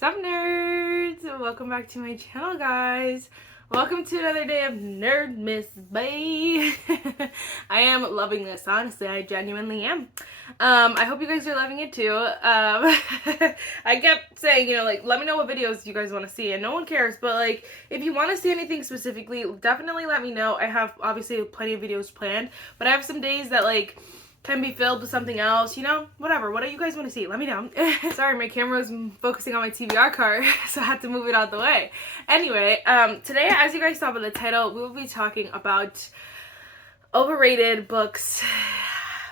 What's up, nerds? Welcome back to my channel, guys. Welcome to another day of Nerdmas, bae. I am loving this, honestly. I genuinely am. I hope you guys are loving it too. I kept saying, let me know what videos you guys want to see, and no one cares, but if you want to see anything specifically, definitely let me know. I have obviously plenty of videos planned, but I have some days that can be filled with something else, whatever. What do you guys want to see? Let me know. Sorry, my camera was focusing on my TBR card, so I had to move it out the way. Anyway, today, as you guys saw by the title, we will be talking about overrated books.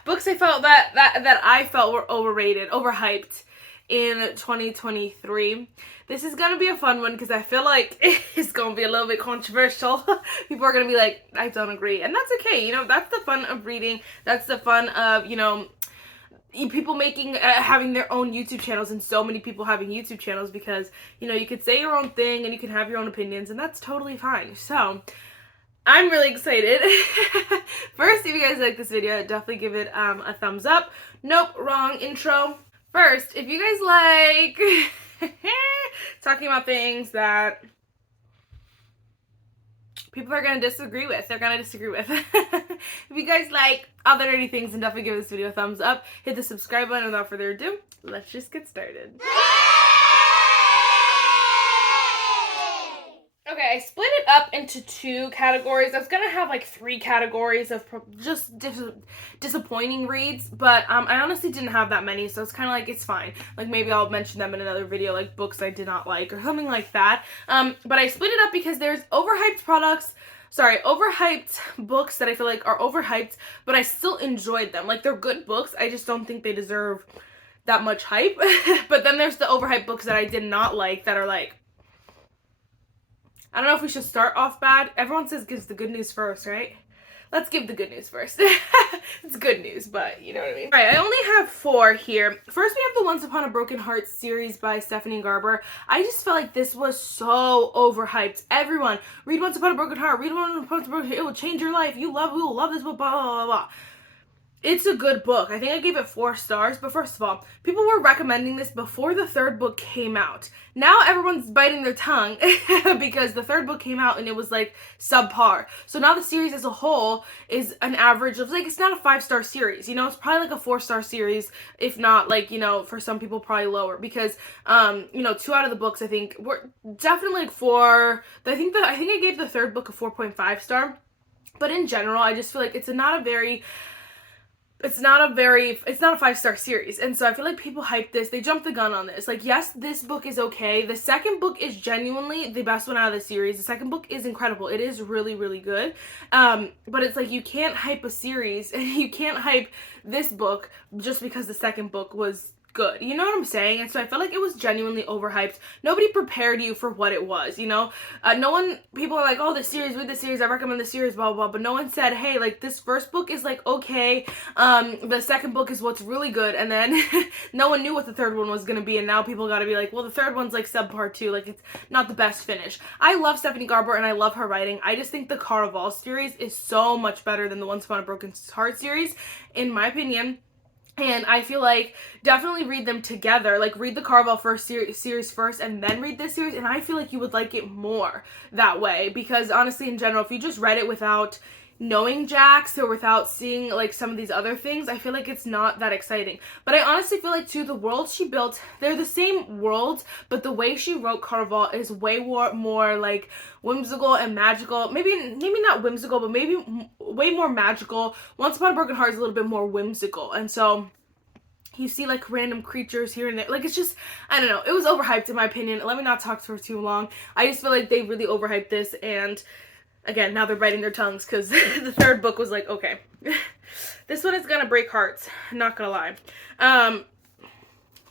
Books I felt that I felt were overrated, overhyped in 2023. This is gonna be a fun one because I feel like it's gonna be a little bit controversial. People are gonna be like, I don't agree, and that's okay. That's the fun of reading. That's the fun of people making having their own YouTube channels, and so many people having YouTube channels, because you could say your own thing and you can have your own opinions, and that's totally fine. So I'm really excited. First, if you guys like this video, definitely give it a thumbs up. Nope, wrong intro. First, if you guys like talking about things that people are going to disagree with, if you guys like other nerdy things, then definitely give this video a thumbs up. Hit the subscribe button. Without further ado, let's just get started. Okay, I split it up into two categories. I was gonna have three categories of just disappointing reads, but I honestly didn't have that many, so it's kind of it's fine. Maybe I'll mention them in another video, books I did not like or something like that. But I split it up because there's overhyped books that I feel are overhyped, but I still enjoyed them. They're good books. I just don't think they deserve that much hype. But then there's the overhyped books that I did not like that are I don't know if we should start off bad. Everyone says gives the good news first, right? Let's give the good news first. It's good news, but you know what I mean. Alright, I only have 4 here. First, we have the Once Upon a Broken Heart series by Stephanie Garber. I just felt like this was so overhyped. Everyone, read Once Upon a Broken Heart. Read Once Upon a Broken Heart. It will change your life. We will love this book, blah, blah, blah, blah. It's a good book. I think I gave it 4 stars, but first of all, people were recommending this before the 3rd book came out. Now everyone's biting their tongue because the 3rd book came out and it was subpar. So now the series as a whole is an average of it's not a 5-star series, it's probably a 4-star series, if not for some people probably lower, because 2 out of the books I think were definitely 4. I think I gave the 3rd book a 4.5 star, but in general I just feel it's not a 5-star series, and so I feel people hype this. They jumped the gun on this. Yes, this book is okay. The 2nd book is genuinely the best one out of the series. The 2nd book is incredible. It is really, really good. But it's you can't hype a series, and you can't hype this book just because the 2nd book was good. You know what I'm saying? And so I felt it was genuinely overhyped. Nobody prepared you for what it was, no one, people are oh, this series, read this series, I recommend this series, blah, blah, blah, but no one said, hey, this first book is okay, the 2nd book is what's really good, and then no one knew what the 3rd one was gonna be, and now people gotta be well, the 3rd one's subpar too, it's not the best finish. I love Stephanie Garber, and I love her writing. I just think the Caraval series is so much better than the Once Upon a Broken Heart series, in my opinion. And I feel definitely read them together. Read the Caraval series first and then read this series. And I feel you would like it more that way. Because honestly, in general, if you just read it without knowing Jax or without seeing some of these other things, I feel it's not that exciting. But I honestly feel too, the world she built, they're the same worlds, but the way she wrote Caraval is way more whimsical and magical. Maybe not whimsical, but maybe way more magical. Once Upon a Broken Heart is a little bit more whimsical, and so you see random creatures here and there. It's just, I don't know, it was overhyped in my opinion. Let me not talk for too long. I just feel they really overhyped this, and again, now they're biting their tongues because the 3rd book was okay. This one is gonna break hearts, not gonna lie.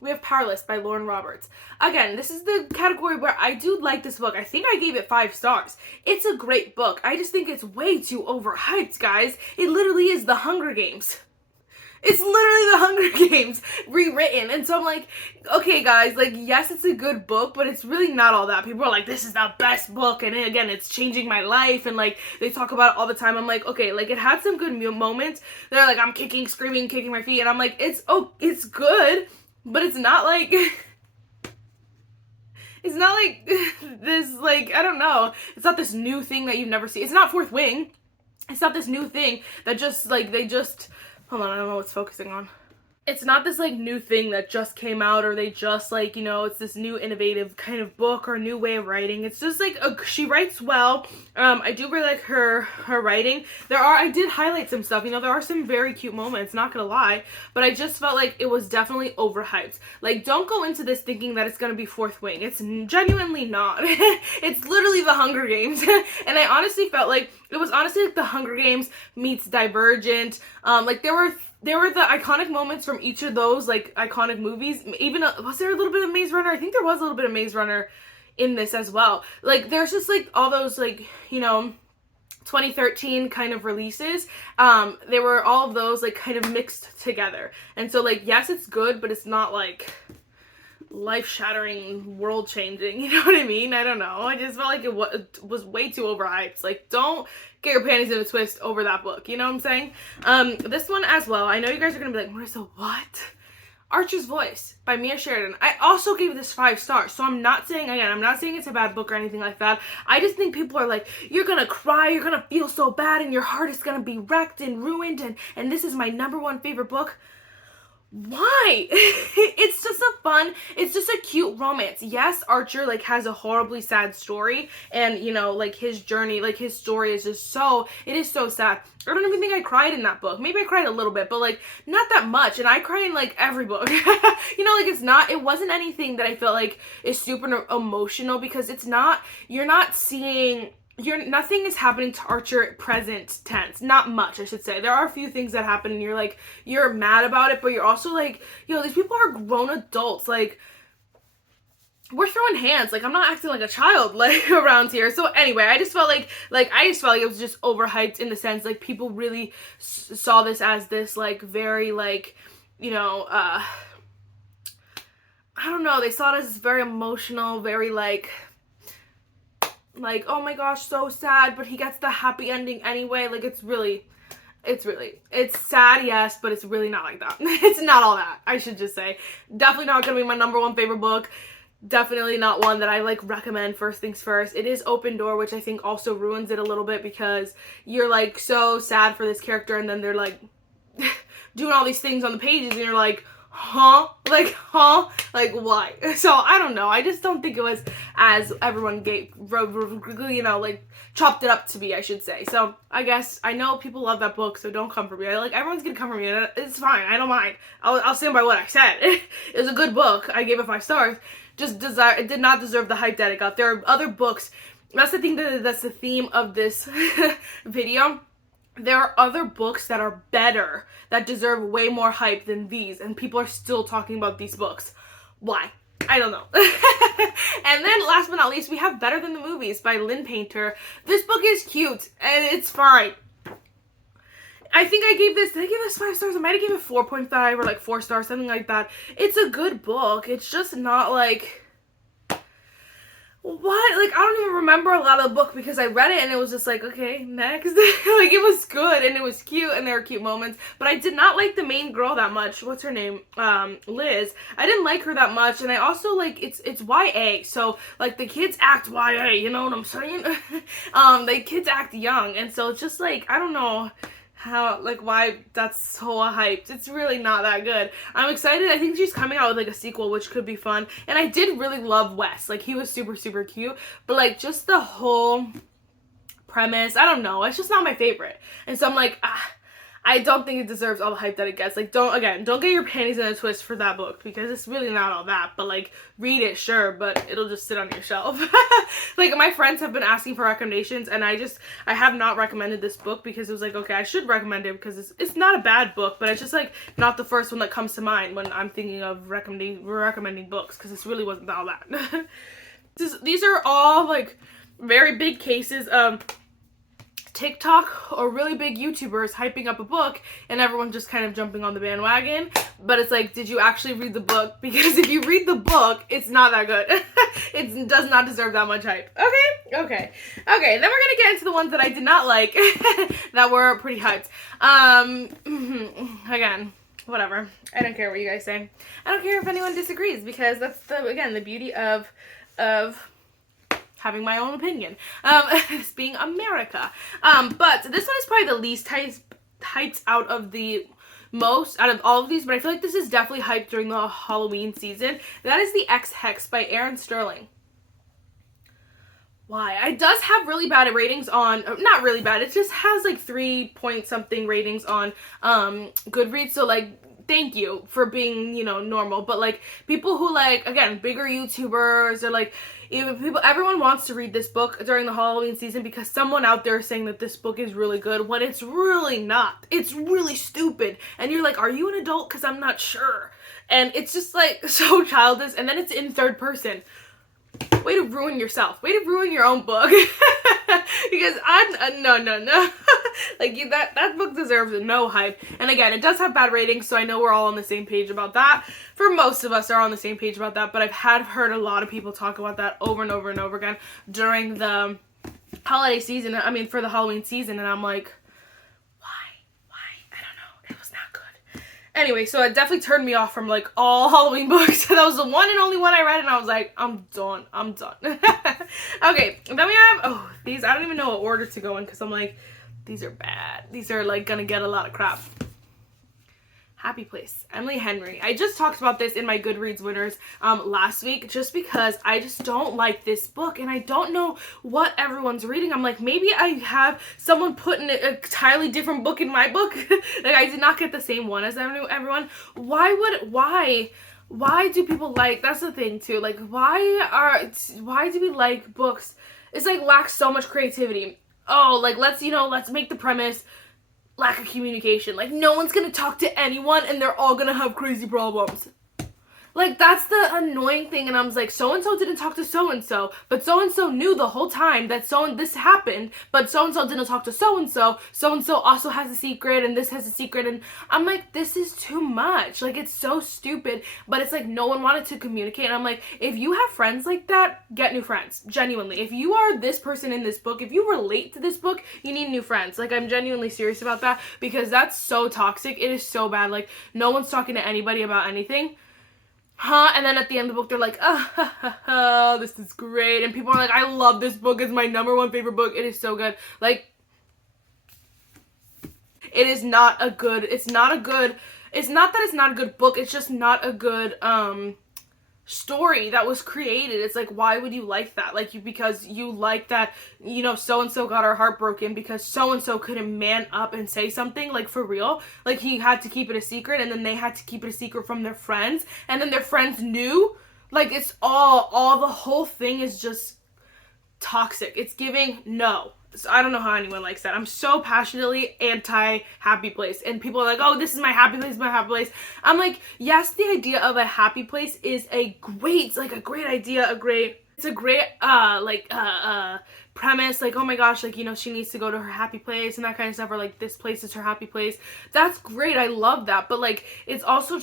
We have Powerless by Lauren Roberts. Again, this is the category where I do like this book. I think I gave it 5 stars. It's a great book. I just think it's way too overhyped, guys. It literally is The Hunger Games. It's literally The Hunger Games rewritten. And so I'm okay, guys, yes, it's a good book, but it's really not all that. People are this is the best book, and again, it's changing my life, and they talk about it all the time. I'm okay, it had some good moments. They're I'm kicking, screaming, kicking my feet, and I'm it's good, but it's not it's not like this, like, I don't know. It's not this new thing that you've never seen. It's not Fourth Wing. It's not this new thing that just, like, they just, hold on, I don't know what's focusing on. It's not this, like, new thing that just came out, or they just, like, you know, it's this new innovative kind of book or new way of writing. It's just, like, she writes well. I do really like her writing. I did highlight some stuff, you know, there are some very cute moments, not gonna lie, but I just felt like it was definitely overhyped. Like, don't go into this thinking that it's gonna be Fourth Wing. It's genuinely not. It's literally The Hunger Games. And I honestly felt like, it was honestly like The Hunger Games meets Divergent. Like, there were the iconic moments from each of those, like, iconic movies. Even, was there a little bit of Maze Runner? I think there was a little bit of Maze Runner in this as well. Like, there's just, like, all those, like, you know, 2013 kind of releases. They were all of those, like, kind of mixed together. And so, like, yes, it's good, but it's not, like, life-shattering, world-changing, you know what I mean? I don't know. I just felt like it was way too overhyped. Like, don't get your panties in a twist over that book, you know what I'm saying? This one as well, I know you guys are gonna be like, Marissa, what? Archer's Voice by Mia Sheridan. I also gave this 5 stars, so I'm not saying it's a bad book or anything like that. I just think people are like, you're gonna cry, you're gonna feel so bad, and your heart is gonna be wrecked and ruined, and this is my #1 favorite book. Why? It's just a cute romance. Yes, Archer, like, has a horribly sad story, and, you know, like, his journey, like, his story is just it is so sad. I don't even think I cried in that book. Maybe I cried a little bit, but, like, not that much, and I cry in, like, every book. You know, like, it wasn't anything that I felt like is super emotional, because you're not seeing, nothing is happening to Archer present tense. Not much, I should say. There are a few things that happen and you're mad about it, but you're also like, yo, these people are grown adults. Like, we're throwing hands. Like, I'm not acting like a child, like, around here. So anyway, I just felt like it was just overhyped, in the sense, like, people really saw this as this, like, very, like, you know, I don't know, they saw it as very emotional, very, like, oh my gosh, so sad, but he gets the happy ending anyway. Like, it's sad, yes, but it's really not like that. It's not all that, I should just say. Definitely not gonna be my #1 favorite book. Definitely not one that I, like, recommend first things first. It is open door, which I think also ruins it a little bit, because you're, like, so sad for this character, and then they're, like, doing all these things on the pages, and you're like, huh? Like, huh? Like, why? So, I don't know. I just don't think it was as everyone you know, like, chopped it up to be, I should say. So, I guess, I know people love that book, so don't come for me. Like, everyone's gonna come for me, and it's fine. I don't mind. I'll stand by what I said. It was a good book. I gave it 5 stars. It did not deserve the hype that it got. There are other books. That's the thing, that's the theme of this video. There are other books that are better, that deserve way more hype than these, and people are still talking about these books. Why? I don't know. And then, last but not least, we have Better Than the Movies by Lynn Painter. This book is cute, and it's fine. I think I gave this 5 stars? I might have given it 4.5 or, like, 4 stars, something like that. It's a good book. It's just not, like, what? Like, I don't even remember a lot of the book, because I read it and it was just like, okay, next. Like, it was good and it was cute and there were cute moments, but I did not like the main girl that much. What's her name? Liz. I didn't like her that much, and I also, like, it's YA, so, like, the kids act YA, you know what I'm saying? The kids act young, and so it's just, like, I don't know how, like, why that's so hyped. It's really not that good. I'm excited. I think she's coming out with, like, a sequel, which could be fun. And I did really love Wes. Like, he was super, super cute. But, like, just the whole premise, I don't know. It's just not my favorite. And so I'm like, I don't think it deserves all the hype that it gets. Like, don't get your panties in a twist for that book, because it's really not all that. But, like, read it, sure, but it'll just sit on your shelf. Like, my friends have been asking for recommendations, and I have not recommended this book, because it was like, okay, I should recommend it, because it's not a bad book, but it's just, like, not the first one that comes to mind when I'm thinking of recommending books, because this really wasn't all that. These are all, like, very big cases of TikTok or really big YouTubers hyping up a book and everyone just kind of jumping on the bandwagon. But it's like, did you actually read the book? Because if you read the book, it's not that good. It does not deserve that much hype. Okay, then we're gonna get into the ones that I did not like that were pretty hyped. Again, whatever. I don't care what you guys say. I don't care if anyone disagrees, because that's the beauty of of having my own opinion. This being America. But this one is probably the least hyped out of all of these, but I feel like this is definitely hyped during the Halloween season. That is The Ex-Hex by Aaron Sterling. Why? It does have really bad ratings on, not really bad, it just has like 3 point something ratings on Goodreads, so like, thank you for being, normal, but like, people who like, again, bigger YouTubers, or like, even people, everyone wants to read this book during the Halloween season because someone out there is saying that this book is really good, when it's really not. It's really stupid, and you're like, are you an adult? Because I'm not sure. And it's just like, so childish, and then it's in third person. Way to ruin yourself. Way to ruin your own book. Because no. Like, that book deserves no hype. And again, it does have bad ratings, so I know we're all on the same page about that. For most of us are on the same page about that, but I've heard a lot of people talk about that over and over and over again during the holiday season. I mean, for the Halloween season, and I'm like, anyway, so it definitely turned me off from, like, all Halloween books. That was the one and only one I read, and I was like, I'm done. Okay, then we have, these, I don't even know what order to go in, because I'm like, these are bad. These are, like, gonna get a lot of crap. Happy Place, Emily Henry. I just talked about this in my Goodreads winners last week, just because I just don't like this book, and I don't know what everyone's reading. I'm like, maybe I have someone put in an entirely different book in my book. Like, I did not get the same one as everyone. Why do people like, that's the thing too, like, why do we like books? It's like, lacks so much creativity. Oh, like, let's make the premise lack of communication. Like, no one's gonna talk to anyone, and they're all gonna have crazy problems. Like, that's the annoying thing, and I was like, so-and-so didn't talk to so-and-so, but so-and-so knew the whole time that this happened, but so-and-so didn't talk to so-and-so, so-and-so also has a secret, and this has a secret, and I'm like, this is too much. Like, it's so stupid, but it's like, no one wanted to communicate, and I'm like, if you have friends like that, get new friends, genuinely. If you are this person in this book, if you relate to this book, you need new friends. Like, I'm genuinely serious about that, because that's so toxic. It is so bad. Like, no one's talking to anybody about anything. And then at the end of the book, they're like, oh, this is great. And people are like, I love this book. It's my #1 favorite book. It is so good. Like, it's not that it's not a good book. It's just not a good, story that was created. It's like, why would you like that? Like, because you like that, so-and-so got her heart broken because so-and-so couldn't man up and say something, like, for real. Like, he had to keep it a secret, and then they had to keep it a secret from their friends, and then their friends knew. Like, it's all the whole thing is just toxic. It's giving no. So I don't know how anyone likes that. I'm so passionately anti-Happy Place. And people are like, oh, this is my happy place, my happy place. I'm like, yes, the idea of a happy place is a great idea, it's a great, premise, like, oh my gosh, like, she needs to go to her happy place and that kind of stuff, or like, this place is her happy place. That's great, I love that, but like, it's also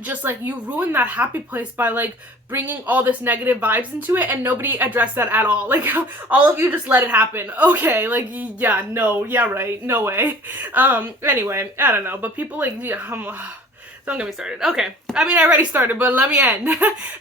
just like, you ruin that happy place by like bringing all this negative vibes into it, and nobody addressed that at all. Like, all of you just let it happen. Okay, like, yeah, no, yeah, right, no way. Anyway, I don't know, but people like, don't get me started. Okay, I mean, I already started, but let me end.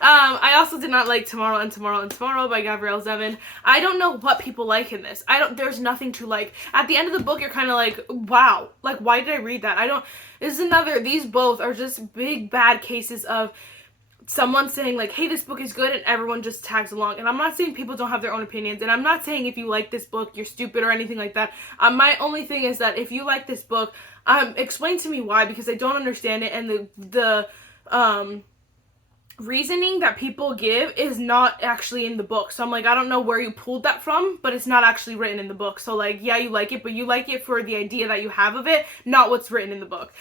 I also did not like Tomorrow and Tomorrow and Tomorrow by Gabrielle Zevin. I don't know what people like in this. There's nothing to like. At the end of the book, you're kind of like, wow, like, why did I read that? These both are just big bad cases of someone saying like, hey, this book is good, and everyone just tags along. And I'm not saying people don't have their own opinions, and I'm not saying if you like this book, you're stupid or anything like that. My only thing is that if you like this book, explain to me why, because I don't understand it, and the reasoning that people give is not actually in the book. So I'm like, I don't know where you pulled that from, but it's not actually written in the book. So like, yeah, you like it, but you like it for the idea that you have of it, not what's written in the book.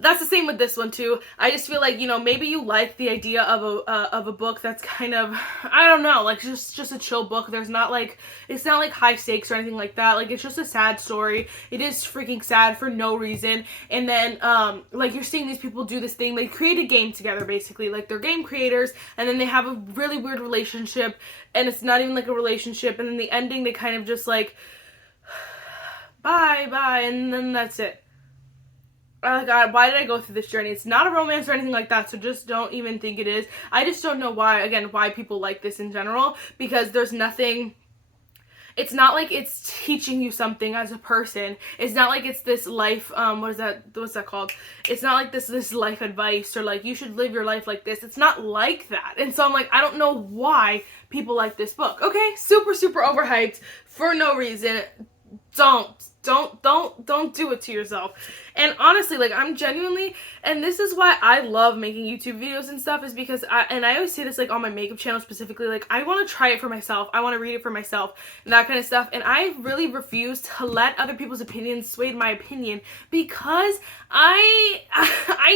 That's the same with this one too. I just feel like, maybe you like the idea of a book that's kind of, I don't know, like just a chill book. There's not like, it's not like high stakes or anything like that. Like, it's just a sad story. It is freaking sad for no reason. And then, like, you're seeing these people do this thing. They create a game together, basically. Like, they're game creators, and then they have a really weird relationship, and it's not even like a relationship. And then the ending, they kind of just like, bye, and then that's it. oh God, why did I go through this journey? It's not a romance or anything like that, so just don't even think it is. I just don't know why, again, why people like this in general, because there's nothing, it's not like it's teaching you something as a person. It's not like it's this life, what's that called? It's not like this life advice, or like you should live your life like this. It's not like that. And so I'm like, I don't know why people like this book. Okay, super overhyped for no reason. Don't do it to yourself. And honestly, like, I'm genuinely, and this is why I love making YouTube videos and stuff, is because I always say this, like, on my makeup channel specifically, like, I want to try it for myself, I want to read it for myself, and that kind of stuff, and I really refuse to let other people's opinions sway my opinion, because I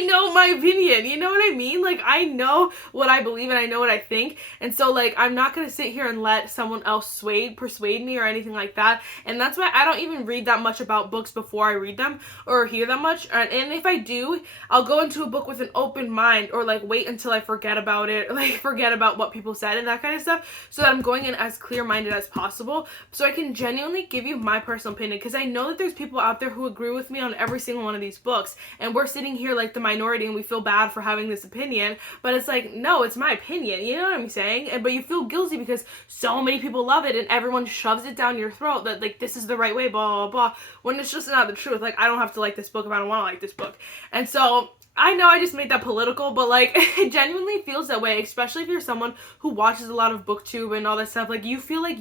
know my opinion, you know what I mean? Like, I know what I believe, and I know what I think, and so, like, I'm not going to sit here and let someone else persuade me or anything like that, and that's why I don't even read that much about books before I read them, or hear them much, and if I do, I'll go into a book with an open mind, or like wait until I forget about it, or like forget about what people said and that kind of stuff, so that I'm going in as clear-minded as possible, so I can genuinely give you my personal opinion, because I know that there's people out there who agree with me on every single one of these books, and we're sitting here like the minority, and we feel bad for having this opinion, but it's like, no, it's my opinion, you know what I'm saying? But you feel guilty because so many people love it, and everyone shoves it down your throat that, like, this is the right way, blah, blah, blah, when it's just not the truth. Like, I don't have to like this book if I don't want to like this book. And so I know I just made that political, but like, it genuinely feels that way, especially if you're someone who watches a lot of booktube and all that stuff. Like, you feel like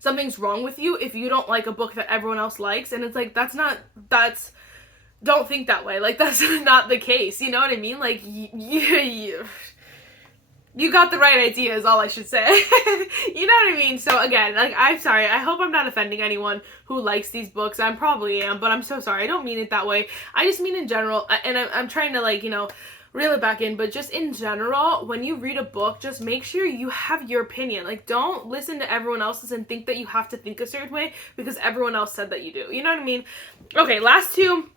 something's wrong with you if you don't like a book that everyone else likes, and it's like, don't think that way. Like, that's not the case, you know what I mean? Like, you got the right idea is all I should say. You know what I mean? So again, like, I'm sorry. I hope I'm not offending anyone who likes these books. I probably am, but I'm so sorry. I don't mean it that way. I just mean in general, and I'm trying to, like, you know, reel it back in, but just in general, when you read a book, just make sure you have your opinion. Like, don't listen to everyone else's and think that you have to think a certain way because everyone else said that you do. You know what I mean? Okay, last two,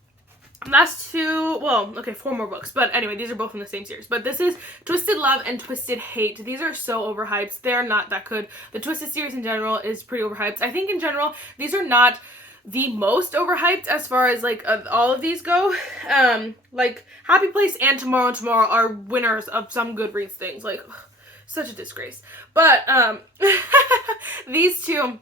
well, okay, 4 more books, but anyway, these are both from the same series, but this is Twisted Love and Twisted Hate. These are so overhyped. They're not that good. The Twisted series in general is pretty overhyped. I think in general, these are not the most overhyped as far as, like, all of these go. Like, Happy Place and Tomorrow are winners of some Goodreads things. Like, ugh, such a disgrace. But, these two,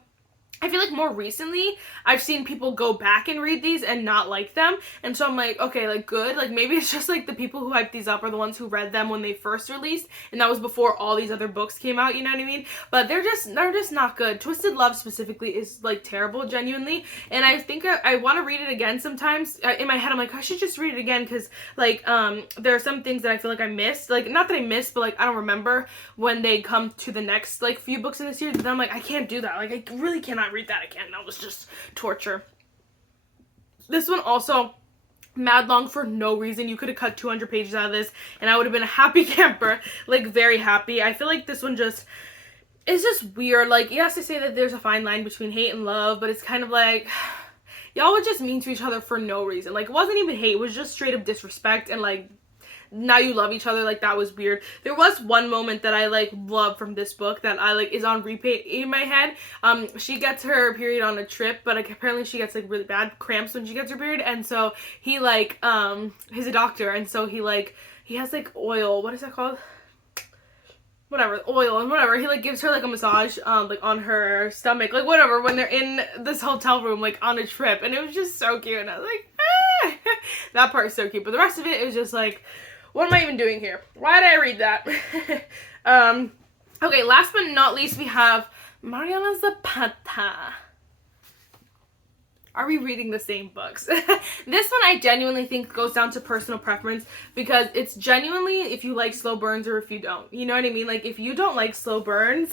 I feel like more recently, I've seen people go back and read these and not like them, and so I'm like, okay, like, good, like, maybe it's just, like, the people who hyped these up are the ones who read them when they first released, and that was before all these other books came out, you know what I mean? But they're just not good. Twisted Love specifically is, like, terrible, genuinely, and I think I want to read it again sometimes. In my head, I'm like, I should just read it again, because, like, there are some things that I feel like I missed, like, not that I missed, but, like, I don't remember when they come to the next, like, few books in the series, but then I'm like, I can't do that, like, I really cannot read that again. That was just torture. This one also mad long for no reason. You could have cut 200 pages out of this and I would have been a happy camper, like, very happy. I feel like this one just is just weird. Like, yes, I say that there's a fine line between hate and love, but it's kind of like, y'all were just mean to each other for no reason. Like, it wasn't even hate, it was just straight up disrespect, and, like, now you love each other. Like, that was weird. There was one moment that I, like, love from this book that I, like, is on repeat in my head. She gets her period on a trip, but, like, apparently she gets, like, really bad cramps when she gets her period, and so he, like, he's a doctor, and so he has, like, oil, what is that called? Whatever, oil and whatever. He, like, gives her, like, a massage, like, on her stomach, like, whatever, when they're in this hotel room, like, on a trip, and it was just so cute, and I was like, ah! That part is so cute, but the rest of it was just, like, what am I even doing here? Why did I read that? Okay, last but not least, we have Mariana Z. Are we reading the same books? This one I genuinely think goes down to personal preference, because it's genuinely if you like slow burns or if you don't. You know what I mean? Like, if you don't like slow burning,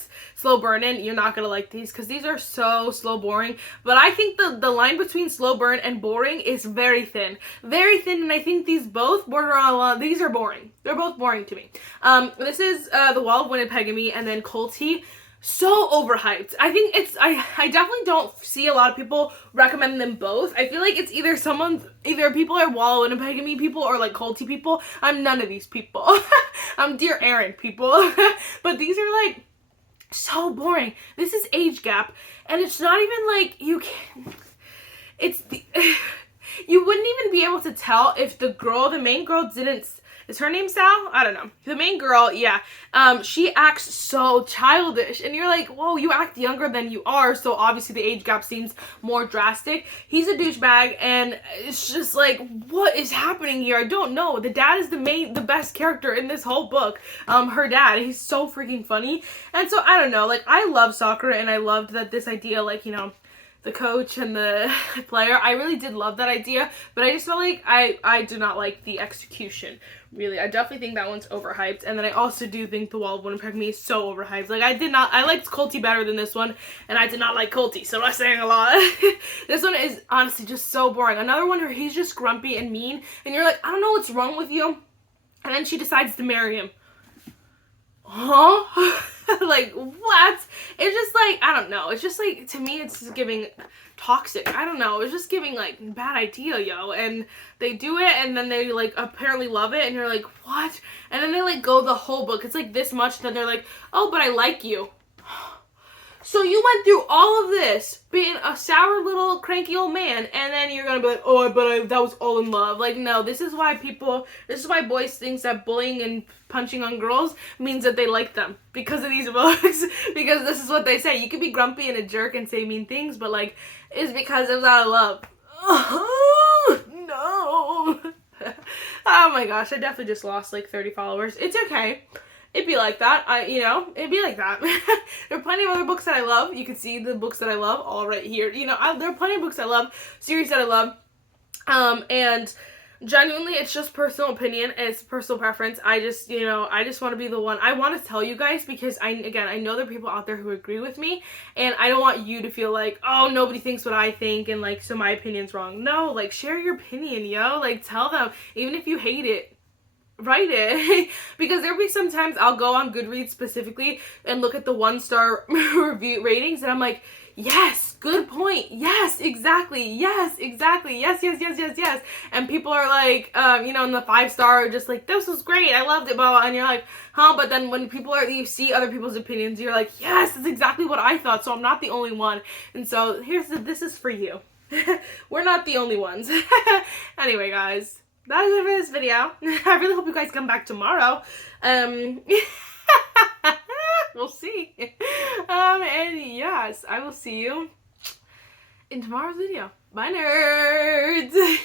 you're not gonna like these, because these are so slow boring. But I think the line between slow burn and boring is very thin. Very thin, and I think these both border on a lot. These are boring. They're both boring to me. This is The Wall of Winnipegamy and then Cold Tea. So overhyped. I think I definitely don't see a lot of people recommend them both. I feel like it's either people are Wall of Winnipegamy people or, like, Cold Tea people. I'm none of these people. I'm Dear Aaron people. But these are, like, so boring. This is age gap, and it's not even like you can. you wouldn't even be able to tell if the main girl didn't, is her name Sal? I don't know. The main girl, yeah. She acts so childish. And you're like, whoa, you act younger than you are. So obviously the age gap seems more drastic. He's a douchebag. And it's just like, what is happening here? I don't know. The dad is the best character in this whole book. Her dad. He's so freaking funny. And so, I don't know. Like, I love soccer. And I loved that this idea, like, you know, the coach and the player. I really did love that idea, but I just felt like I do not like the execution, really. I definitely think that one's overhyped, and then I also do think The Wall of Winnipeg Me is so overhyped. Like, I liked Colty better than this one, and I did not like Colty, so that's saying a lot. This one is honestly just so boring. Another one where he's just grumpy and mean, and you're like, I don't know what's wrong with you, and then she decides to marry him. Huh? Like, what? It's just like, I don't know. It's just like, to me, it's just giving toxic. I don't know. It's just giving, like, bad idea, yo. And they do it, and then they, like, apparently love it, and you're like, what? And then they, like, go the whole book. It's, like, this much, then they're like, oh, but I like you. So you went through all of this, being a sour little cranky old man, and then you're gonna be like, oh, but that was all in love. Like, no, this is why boys think that bullying and punching on girls means that they like them. Because of these books. Because this is what they say. You could be grumpy and a jerk and say mean things, but, like, it's because it was out of love. Oh, no. Oh my gosh, I definitely just lost, like, 30 followers. It's okay. It'd be like that. It'd be like that. There are plenty of other books that I love. You can see the books that I love all right here. You know, there are plenty of books I love, series that I love. And genuinely, it's just personal opinion. And it's personal preference. I just want to be the one. I want to tell you guys because, I know there are people out there who agree with me. And I don't want you to feel like, oh, nobody thinks what I think. And, like, so my opinion's wrong. No, like, share your opinion, yo. Like, tell them. Even if you hate it. Write it. Because there'll be sometimes I'll go on Goodreads specifically and look at the 1-star review ratings and I'm like, yes, good point. Yes, exactly. Yes, exactly. Yes. And people are like, in the 5-star are just like, this was great. I loved it, blah, blah. And you're like, huh? But then when you see other people's opinions, you're like, yes, that's exactly what I thought. So I'm not the only one. And so this is for you. We're not the only ones. Anyway, guys. That is it for this video. I really hope you guys come back tomorrow. We'll see. And yes, I will see you in tomorrow's video. Bye, nerds!